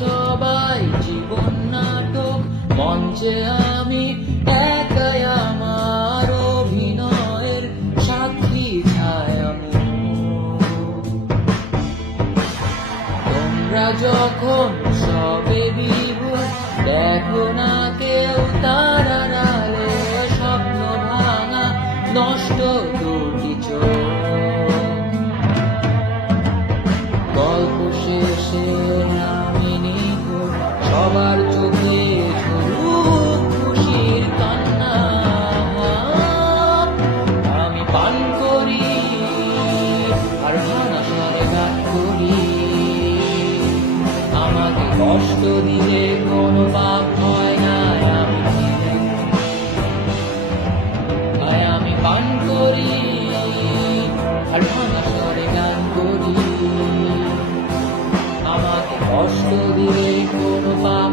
সবাই জীবন নাটক, মঞ্চে আমি একাই আমার অভিনয়ের সাক্ষী ছায়ামূর্তি। তোমরা যখন সবে বিভোর, দেখো না কেউ তারার আলো, স্বপ্ন ভাঙা নষ্ট দুটি চোখ। গল্প শেষে আমি নিখোঁজ, সবার চোখে ঝরুক খুশির কান্না। আমি পান করি আর ভাঙা স্বরে গান করি, আমাকে কষ্ট দিলে কোনো পাপ হয় না। আমি পান করি আর ভাঙা স্বরে গান করি, আমাকে কষ্ট দিলে কোনো পাপ